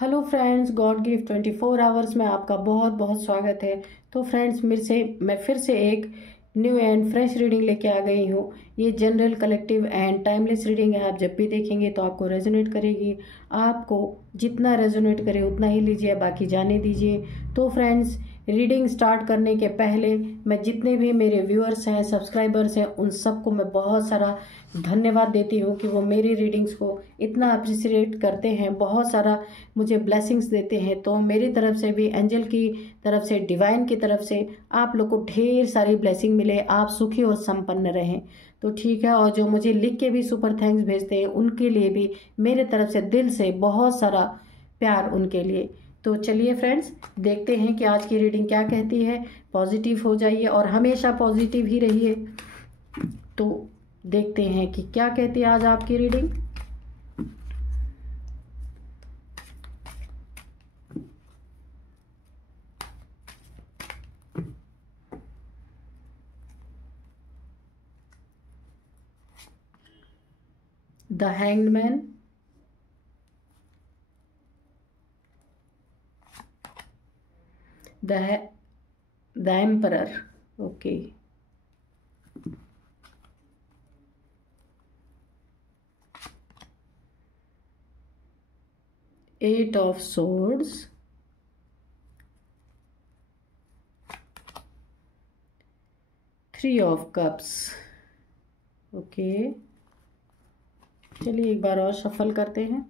Hello friends, God gift 24 hours में आपका बहुत बहुत स्वागत है। तो फ्रेंड्स, मैं फिर से एक न्यू एंड फ्रेश रीडिंग लेके आ गई हूँ। ये general, collective and timeless reading है। आप जब भी देखेंगे तो आपको रेजोनेट करेगी। आपको जितना रेजोनेट करे उतना ही लीजिए, बाकी जाने दीजिए। तो फ्रेंड्स, रीडिंग स्टार्ट करने के पहले मैं जितने भी मेरे व्यूअर्स हैं, सब्सक्राइबर्स हैं, उन सबको मैं बहुत सारा धन्यवाद देती हूँ कि वो मेरी रीडिंग्स को इतना अप्रिशिएट करते हैं, बहुत सारा मुझे ब्लेसिंग्स देते हैं। तो मेरी तरफ से भी, एंजल की तरफ से, डिवाइन की तरफ से आप लोग को ढेर सारी ब्लेसिंग मिले, आप सुखी और संपन्न रहें। तो ठीक है। और जो मुझे लिख के भी सुपर थैंक्स भेजते हैं, उनके लिए भी मेरे तरफ से दिल से बहुत सारा प्यार उनके लिए। तो चलिए फ्रेंड्स, देखते हैं कि आज की रीडिंग क्या कहती है। पॉजिटिव हो जाइए और हमेशा पॉजिटिव ही रहिए। तो देखते हैं कि क्या कहती है आज आपकी reading. The hanged man, the emperor, okay, eight of swords, three of cups, okay. चलिए एक बार और शफल करते हैं।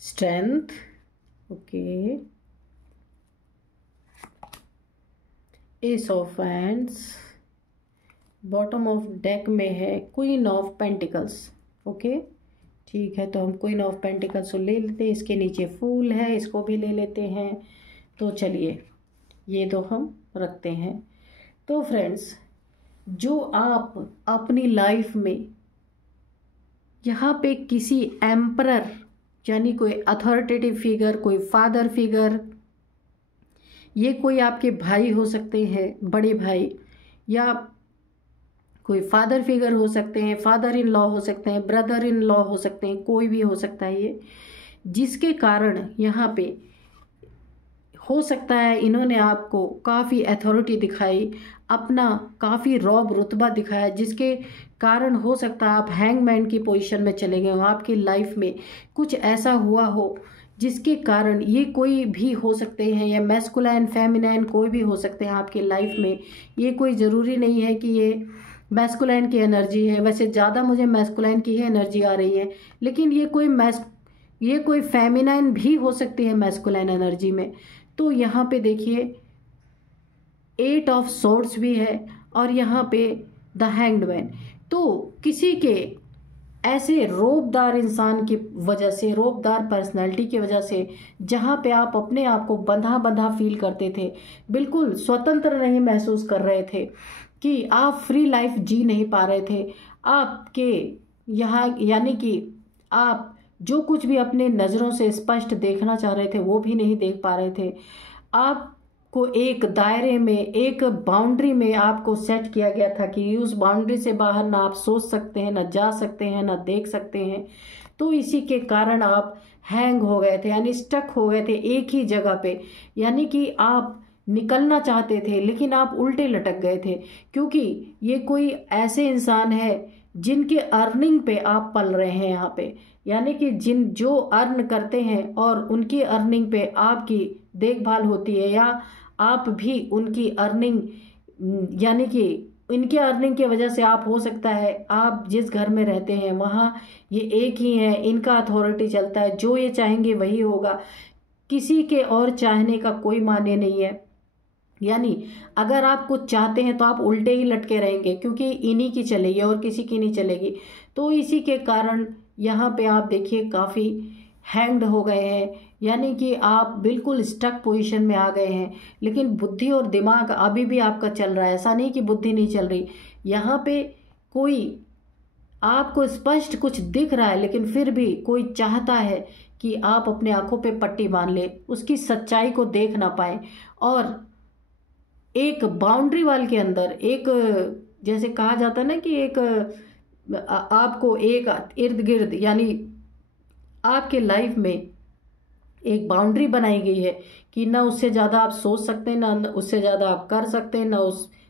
Strength, okay, ace of hands, bottom of deck में है क्वीन ऑफ पेंटिकल्स, ओके। ठीक है, तो हम क्वीन ऑफ पेंटिकल्स को ले लेते हैं। इसके नीचे फूल है, इसको भी ले लेते हैं। तो चलिए ये तो हम रखते हैं। तो फ्रेंड्स, जो आप अपनी लाइफ में यहाँ पे किसी एम्परर यानी कोई अथॉरिटेटिव फिगर, कोई फादर फिगर, ये कोई आपके भाई हो सकते हैं, बड़े भाई, या कोई फादर फिगर हो सकते हैं, फादर इन लॉ हो सकते हैं, ब्रदर इन लॉ हो सकते हैं, कोई भी हो सकता है ये, जिसके कारण यहाँ पे हो सकता है इन्होंने आपको काफ़ी अथॉरिटी दिखाई, अपना काफ़ी रौब रुतबा दिखाया, जिसके कारण हो सकता है आप हैंगमैन की पोजीशन में चले गए हो। आपकी लाइफ में कुछ ऐसा हुआ हो जिसके कारण, ये कोई भी हो सकते हैं, या मैस्कुलाइन फेमिनाइन कोई भी हो सकते हैं आपकी लाइफ में। ये कोई ज़रूरी नहीं है कि ये मैस्कुलाइन की एनर्जी है, वैसे ज़्यादा मुझे मैस्कुलाइन की ही एनर्जी आ रही है, लेकिन ये कोई फेमिनाइन भी हो सकती है मैस्कुलाइन एनर्जी में। तो यहाँ पे देखिए एट ऑफ सोर्ड्स भी है और यहाँ पे द हैंग्ड मैन। तो किसी के ऐसे रौबदार इंसान की वजह से, रौबदार पर्सनैलिटी की वजह से, जहाँ पे आप अपने आप को बंधा बंधा फील करते थे, बिल्कुल स्वतंत्र नहीं महसूस कर रहे थे, कि आप फ्री लाइफ जी नहीं पा रहे थे। आपके यहाँ यानी कि आप जो कुछ भी अपने नज़रों से स्पष्ट देखना चाह रहे थे वो भी नहीं देख पा रहे थे। आपको एक दायरे में, एक बाउंड्री में आपको सेट किया गया था कि उस बाउंड्री से बाहर ना आप सोच सकते हैं, ना जा सकते हैं, ना देख सकते हैं। तो इसी के कारण आप हैंग हो गए थे, यानी स्टक हो गए थे एक ही जगह पे। यानी कि आप निकलना चाहते थे लेकिन आप उल्टे लटक गए थे, क्योंकि ये कोई ऐसे इंसान है जिनके अर्निंग पे आप पल रहे हैं यहाँ पे। यानी कि जो अर्न करते हैं और उनकी अर्निंग पे आपकी देखभाल होती है, या आप भी उनकी अर्निंग, यानी कि इनके अर्निंग की वजह से आप, हो सकता है आप जिस घर में रहते हैं वहाँ ये एक ही है, इनका अथॉरिटी चलता है, जो ये चाहेंगे वही होगा, किसी के और चाहने का कोई माने नहीं है। यानी अगर आप कुछ चाहते हैं तो आप उल्टे ही लटके रहेंगे, क्योंकि इन्हीं की चलेगी और किसी की नहीं चलेगी। तो इसी के कारण यहाँ पे आप देखिए काफ़ी हैंग्ड हो गए हैं, यानी कि आप बिल्कुल स्टक पोजीशन में आ गए हैं। लेकिन बुद्धि और दिमाग अभी भी आपका चल रहा है, ऐसा नहीं कि बुद्धि नहीं चल रही। यहाँ पे कोई आपको स्पष्ट कुछ दिख रहा है, लेकिन फिर भी कोई चाहता है कि आप अपने आंखों पे पट्टी बांध ले, उसकी सच्चाई को देख ना पाए। और एक बाउंड्री वाल के अंदर एक, जैसे कहा जाता है ना कि एक आपको एक इर्द गिर्द, यानी आपके लाइफ में एक बाउंड्री बनाई गई है कि ना उससे ज़्यादा आप सोच सकते हैं, ना उससे ज़्यादा आप कर सकते हैं, ना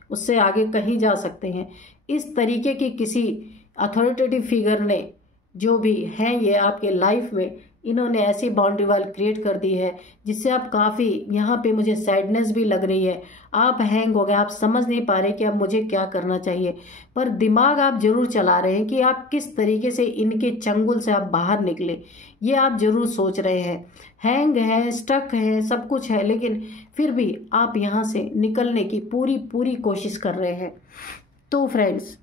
उससे आगे कहीं जा सकते हैं। इस तरीके की किसी अथॉरिटेटिव फिगर ने, जो भी हैं ये आपके लाइफ में, इन्होंने ऐसी बाउंड्री वाल क्रिएट कर दी है जिससे आप काफ़ी, यहाँ पे मुझे सैडनेस भी लग रही है, आप हैंग हो गए, आप समझ नहीं पा रहे कि अब मुझे क्या करना चाहिए। पर दिमाग आप जरूर चला रहे हैं कि आप किस तरीके से इनके चंगुल से आप बाहर निकले, ये आप जरूर सोच रहे हैं। हैंग है, स्टक है, सब कुछ है, लेकिन फिर भी आप यहाँ से निकलने की पूरी पूरी कोशिश कर रहे हैं। तो फ्रेंड्स,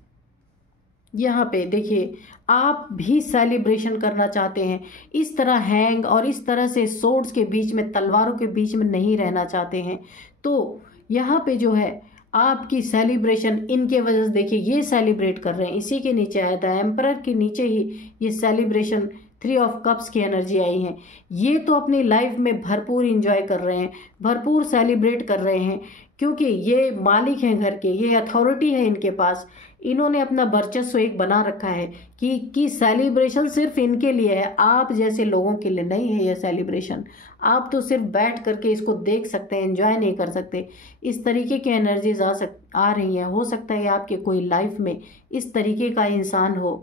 यहाँ पे देखिए, आप भी सेलिब्रेशन करना चाहते हैं, इस तरह हैंग और इस तरह से सोर्ड्स के बीच में, तलवारों के बीच में नहीं रहना चाहते हैं। तो यहाँ पे जो है आपकी सेलिब्रेशन इनके वजह से, देखिए ये सेलिब्रेट कर रहे हैं, इसी के नीचे आया था एम्परर के नीचे ही ये सेलिब्रेशन 3 ऑफ कप्स की एनर्जी आई है। ये तो अपनी लाइफ में भरपूर इंजॉय कर रहे हैं, भरपूर सेलिब्रेट कर रहे हैं, क्योंकि ये मालिक हैं घर के, ये अथॉरिटी है इनके पास। इन्होंने अपना वर्चस्व एक बना रखा है कि सेलिब्रेशन सिर्फ इनके लिए है, आप जैसे लोगों के लिए नहीं है ये सेलिब्रेशन। आप तो सिर्फ बैठ करके इसको देख सकते हैं, एंजॉय नहीं कर सकते। इस तरीके की एनर्जीज आ रही हैं। हो सकता है आपके कोई लाइफ में इस तरीके का इंसान हो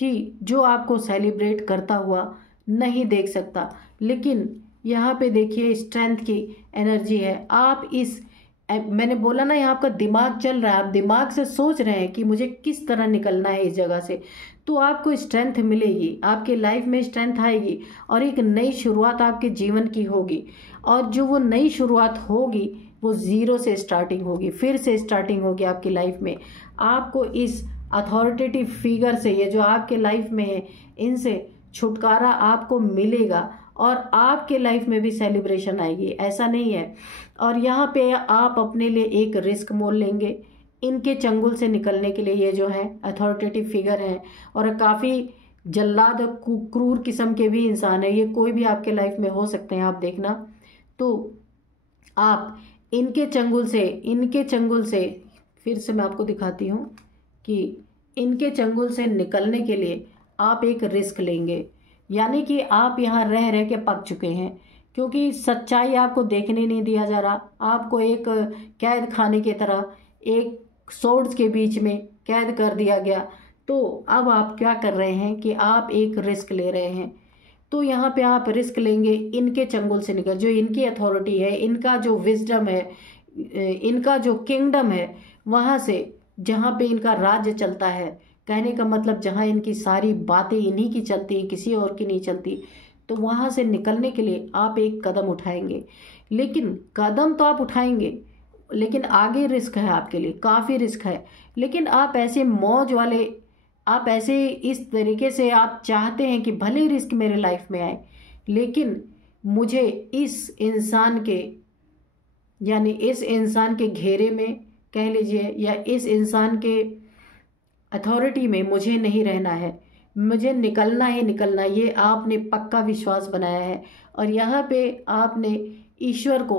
कि जो आपको सेलिब्रेट करता हुआ नहीं देख सकता, लेकिन यहाँ पे देखिए स्ट्रेंथ की एनर्जी है। आप इस, मैंने बोला ना, यहाँ आपका दिमाग चल रहा है, आप दिमाग से सोच रहे हैं कि मुझे किस तरह निकलना है इस जगह से, तो आपको स्ट्रेंथ मिलेगी, आपके लाइफ में स्ट्रेंथ आएगी और एक नई शुरुआत आपके जीवन की होगी। और जो वो नई शुरुआत होगी वो जीरो से स्टार्टिंग होगी, फिर से स्टार्टिंग होगी आपकी लाइफ में। आपको इस अथॉरिटेटिव फिगर से, ये जो आपके लाइफ में है, इनसे छुटकारा आपको मिलेगा और आपके लाइफ में भी सेलिब्रेशन आएगी, ऐसा नहीं है। और यहाँ पे आप अपने लिए एक रिस्क मोल लेंगे इनके चंगुल से निकलने के लिए। ये जो है अथॉरिटेटिव फिगर है और काफ़ी जल्लाद क्रूर किस्म के भी इंसान है, ये कोई भी आपके लाइफ में हो सकते हैं, आप देखना। तो आप इनके चंगुल से फिर से मैं आपको दिखाती हूँ कि इनके चंगुल से निकलने के लिए आप एक रिस्क लेंगे, यानी कि आप यहाँ रह रह के पक चुके हैं, क्योंकि सच्चाई आपको देखने नहीं दिया जा रहा। आपको एक कैद खाने की तरह एक सोर्ड्स के बीच में कैद कर दिया गया। तो अब आप क्या कर रहे हैं कि आप एक रिस्क ले रहे हैं। तो यहाँ पे आप रिस्क लेंगे इनके चंगुल से निकल, जो इनकी अथॉरिटी है, इनका जो विजडम है, इनका जो किंगडम है, वहाँ से, जहाँ पे इनका राज्य चलता है, कहने का मतलब जहाँ इनकी सारी बातें इन्हीं की चलती हैं, किसी और की नहीं चलती। तो वहाँ से निकलने के लिए आप एक कदम उठाएंगे, लेकिन कदम तो आप उठाएंगे, लेकिन आगे रिस्क है आपके लिए, काफ़ी रिस्क है। लेकिन आप ऐसे मौज वाले, आप ऐसे इस तरीके से आप चाहते हैं कि भले रिस्क मेरे लाइफ में आए, लेकिन मुझे इस इंसान के, यानी इस इंसान के घेरे में कह लीजिए, या इस इंसान के अथॉरिटी में मुझे नहीं रहना है, मुझे निकलना ही निकलना। ये आपने पक्का विश्वास बनाया है और यहाँ पे आपने ईश्वर को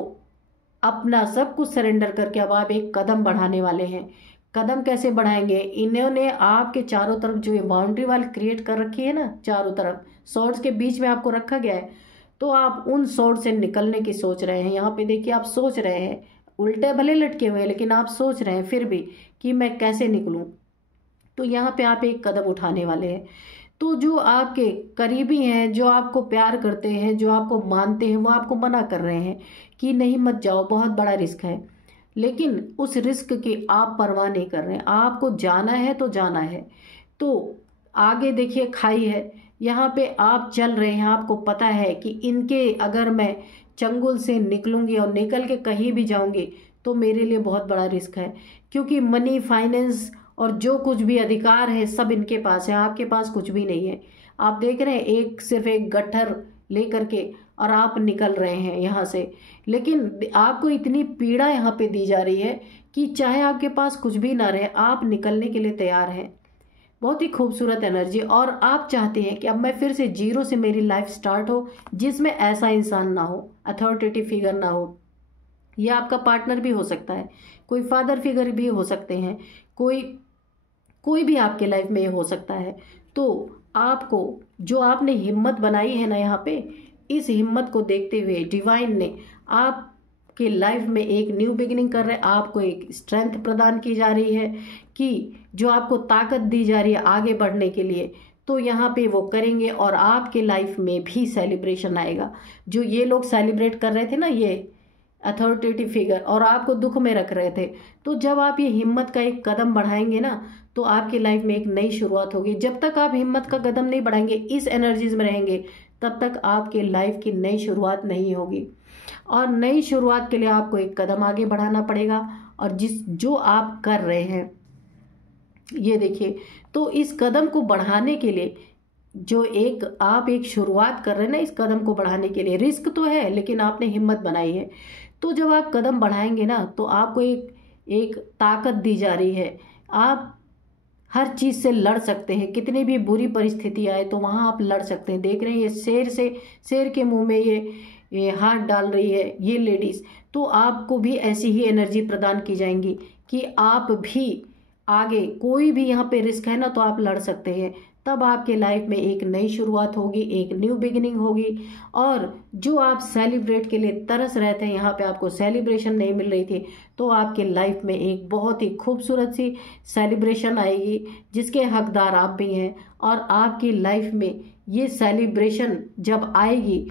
अपना सब कुछ सरेंडर करके अब आप एक कदम बढ़ाने वाले हैं। कदम कैसे बढ़ाएंगे? इन्होंने आपके चारों तरफ जो ये बाउंड्री वाल क्रिएट कर रखी है ना, चारों तरफ सॉर्ड्स के बीच में आपको रखा गया है, तो आप उन सॉर्ड से निकलने की सोच रहे हैं। यहाँ पे देखिए आप सोच रहे हैं, उल्टे भले लटके हुए, लेकिन आप सोच रहे हैं फिर भी कि मैं कैसे निकलूं। तो यहाँ पे आप एक कदम उठाने वाले हैं। तो जो आपके करीबी हैं, जो आपको प्यार करते हैं, जो आपको मानते हैं, वो आपको मना कर रहे हैं कि नहीं मत जाओ, बहुत बड़ा रिस्क है। लेकिन उस रिस्क की आप परवाह नहीं कर रहे हैं, आपको जाना है तो जाना है। तो आगे देखिए खाई है, यहाँ पे आप चल रहे हैं, आपको पता है कि इनके अगर मैं चंगुल से निकलूंगी और निकल के कहीं भी जाऊंगी तो मेरे लिए बहुत बड़ा रिस्क है, क्योंकि मनी, फाइनेंस और जो कुछ भी अधिकार है सब इनके पास है, आपके पास कुछ भी नहीं है। आप देख रहे हैं सिर्फ एक गट्ठर लेकर के और आप निकल रहे हैं यहाँ से, लेकिन आपको इतनी पीड़ा यहाँ पे दी जा रही है कि चाहे आपके पास कुछ भी ना रहे, आप निकलने के लिए तैयार हैं। बहुत ही खूबसूरत एनर्जी। और आप चाहते हैं कि अब मैं फिर से जीरो से मेरी लाइफ स्टार्ट हो, जिसमें ऐसा इंसान ना हो, अथॉरिटेटिव फिगर ना हो। यह आपका पार्टनर भी हो सकता है, कोई फादर फिगर भी हो सकते हैं, कोई कोई भी आपके लाइफ में ये हो सकता है। तो आपको जो आपने हिम्मत बनाई है ना यहाँ पे, इस हिम्मत को देखते हुए डिवाइन ने आपके लाइफ में एक न्यू बिगिनिंग कर रहे हैं। आपको एक स्ट्रेंथ प्रदान की जा रही है कि जो आपको ताकत दी जा रही है आगे बढ़ने के लिए, तो यहाँ पे वो करेंगे और आपके लाइफ में भी सेलिब्रेशन आएगा। जो ये लोग सेलिब्रेट कर रहे थे ना, ये अथॉरिटेटिव फिगर, और आपको दुख में रख रहे थे, तो जब आप ये हिम्मत का एक कदम बढ़ाएंगे ना, तो आपकी लाइफ में एक नई शुरुआत होगी। जब तक आप हिम्मत का कदम नहीं बढ़ाएंगे, इस एनर्जीज में रहेंगे, तब तक आपके लाइफ की नई शुरुआत नहीं होगी। और नई शुरुआत के लिए आपको एक कदम आगे बढ़ाना पड़ेगा। और जो आप कर रहे हैं, ये देखिए, तो इस कदम को बढ़ाने के लिए जो आप एक शुरुआत कर रहे हैं ना, इस कदम को बढ़ाने के लिए रिस्क तो है, लेकिन आपने हिम्मत बनाई है। तो जब आप कदम बढ़ाएंगे ना, तो आपको एक ताकत दी जा रही है। आप हर चीज़ से लड़ सकते हैं, कितनी भी बुरी परिस्थिति आए तो वहाँ आप लड़ सकते हैं। देख रहे हैं ये शेर के मुंह में ये हाथ डाल रही है ये लेडीज। तो आपको भी ऐसी ही एनर्जी प्रदान की जाएंगी कि आप भी आगे, कोई भी यहाँ पे रिस्क है ना, तो आप लड़ सकते हैं। तब आपके लाइफ में एक नई शुरुआत होगी, एक न्यू बिगिनिंग होगी। और जो आप सेलिब्रेट के लिए तरस रहे थे, यहाँ पे आपको सेलिब्रेशन नहीं मिल रही थी, तो आपके लाइफ में एक बहुत ही खूबसूरत सी सेलिब्रेशन आएगी, जिसके हकदार आप भी हैं। और आपकी लाइफ में ये सेलिब्रेशन जब आएगी,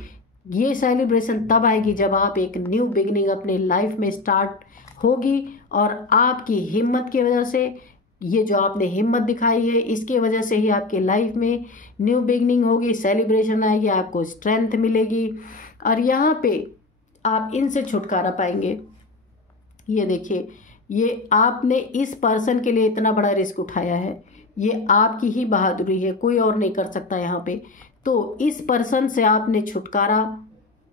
ये सेलिब्रेशन तब आएगी जब आप एक न्यू बिगिनिंग अपने लाइफ में स्टार्ट होगी। और आपकी हिम्मत की वजह से, ये जो आपने हिम्मत दिखाई है, इसके वजह से ही आपके लाइफ में न्यू बिगनिंग होगी, सेलिब्रेशन आएगी, आपको स्ट्रेंथ मिलेगी। और यहाँ पे आप इनसे छुटकारा पाएंगे। ये देखिए, ये आपने इस पर्सन के लिए इतना बड़ा रिस्क उठाया है, ये आपकी ही बहादुरी है, कोई और नहीं कर सकता यहाँ पे। तो इस पर्सन से आपने छुटकारा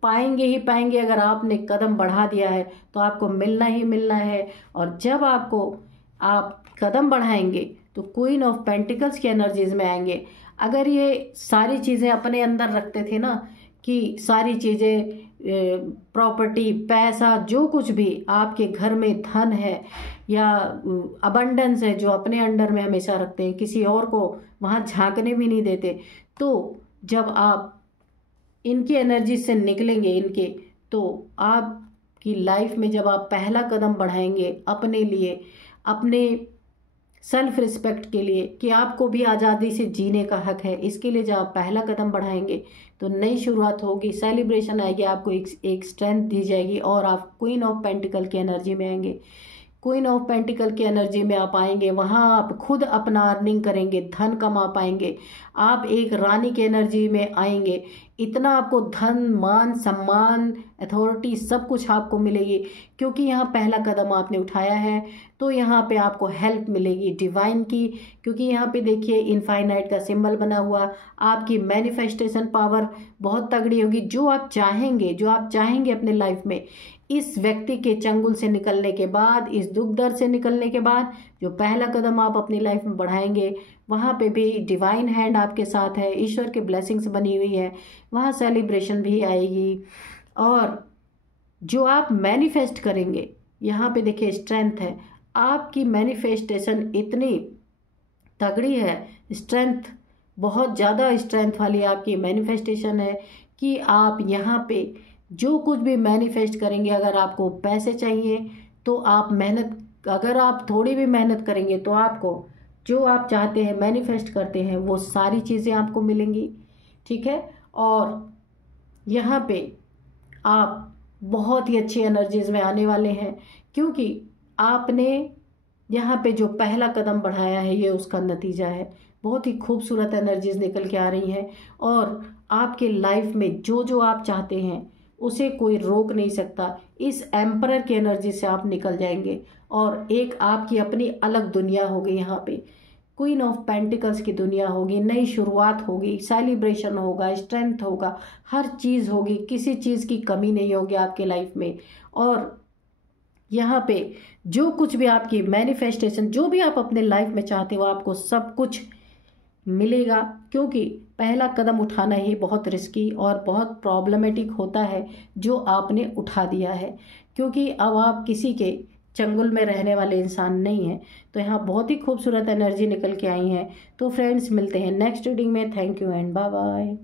पाएंगे ही पाएंगे। अगर आपने कदम बढ़ा दिया है तो आपको मिलना ही मिलना है। और जब आप कदम बढ़ाएंगे तो क्वीन ऑफ पेंटिकल्स की एनर्जीज में आएंगे। अगर ये सारी चीज़ें अपने अंदर रखते थे ना, कि सारी चीज़ें, प्रॉपर्टी, पैसा, जो कुछ भी आपके घर में धन है या अबंडेंस है, जो अपने अंडर में हमेशा रखते हैं, किसी और को वहाँ झांकने भी नहीं देते, तो जब आप इनकी एनर्जी से निकलेंगे तो आपकी लाइफ में जब आप पहला कदम बढ़ाएंगे अपने लिए, अपने सेल्फ रिस्पेक्ट के लिए, कि आपको भी आज़ादी से जीने का हक है, इसके लिए जब आप पहला कदम बढ़ाएंगे तो नई शुरुआत होगी, सेलिब्रेशन आएगी, आपको एक स्ट्रेंथ दी जाएगी और आप क्वीन ऑफ पेंटिकल की एनर्जी में आएंगे। क्वीन ऑफ पेंटिकल की एनर्जी में आप आएंगे, वहाँ आप खुद अपना अर्निंग करेंगे, धन कमा पाएंगे, आप एक रानी की एनर्जी में आएंगे। इतना आपको धन, मान, सम्मान, अथॉरिटी सब कुछ आपको मिलेगी, क्योंकि यहाँ पहला कदम आपने उठाया है। तो यहाँ पे आपको हेल्प मिलेगी डिवाइन की, क्योंकि यहाँ पे देखिए इनफाइनाइट का सिंबल बना हुआ। आपकी मैनिफेस्टेशन पावर बहुत तगड़ी होगी। जो आप चाहेंगे अपने लाइफ में, इस व्यक्ति के चंगुल से निकलने के बाद, इस दुख दर्द से निकलने के बाद, जो पहला कदम आप अपनी लाइफ में बढ़ाएंगे, वहाँ पे भी डिवाइन हैंड आपके साथ है, ईश्वर की ब्लेसिंग्स बनी हुई है, वहाँ सेलिब्रेशन भी आएगी। और जो आप मैनिफेस्ट करेंगे, यहाँ पे देखिए स्ट्रेंथ है, आपकी मैनिफेस्टेशन इतनी तगड़ी है, स्ट्रेंथ, बहुत ज़्यादा स्ट्रेंथ वाली आपकी मैनिफेस्टेशन है कि आप यहाँ पे जो कुछ भी मैनिफेस्ट करेंगे, अगर आपको पैसे चाहिए तो आप अगर आप थोड़ी भी मेहनत करेंगे तो आपको जो आप चाहते हैं, मैनिफेस्ट करते हैं, वो सारी चीज़ें आपको मिलेंगी। ठीक है। और यहाँ पे आप बहुत ही अच्छी एनर्जीज में आने वाले हैं, क्योंकि आपने यहाँ पे जो पहला कदम बढ़ाया है, ये उसका नतीजा है। बहुत ही खूबसूरत एनर्जीज निकल के आ रही हैं और आपके लाइफ में जो आप चाहते हैं उसे कोई रोक नहीं सकता। इस एम्परर की एनर्जी से आप निकल जाएंगे और एक आपकी अपनी अलग दुनिया होगी। यहाँ पे क्वीन ऑफ पेंटिकल्स की दुनिया होगी, नई शुरुआत होगी, सेलिब्रेशन होगा, स्ट्रेंथ होगा, हर चीज़ होगी, किसी चीज़ की कमी नहीं होगी आपके लाइफ में। और यहाँ पे जो कुछ भी आपकी मैनिफेस्टेशन, जो भी आप अपने लाइफ में चाहते हो, आपको सब कुछ मिलेगा, क्योंकि पहला कदम उठाना ही बहुत रिस्की और बहुत प्रॉब्लमेटिक होता है जो आपने उठा दिया है, क्योंकि अब आप किसी के चंगुल में रहने वाले इंसान नहीं हैं। तो यहाँ बहुत ही खूबसूरत एनर्जी निकल के आई हैं। तो फ्रेंड्स, मिलते हैं नेक्स्ट रीडिंग में। Thank you and bye bye.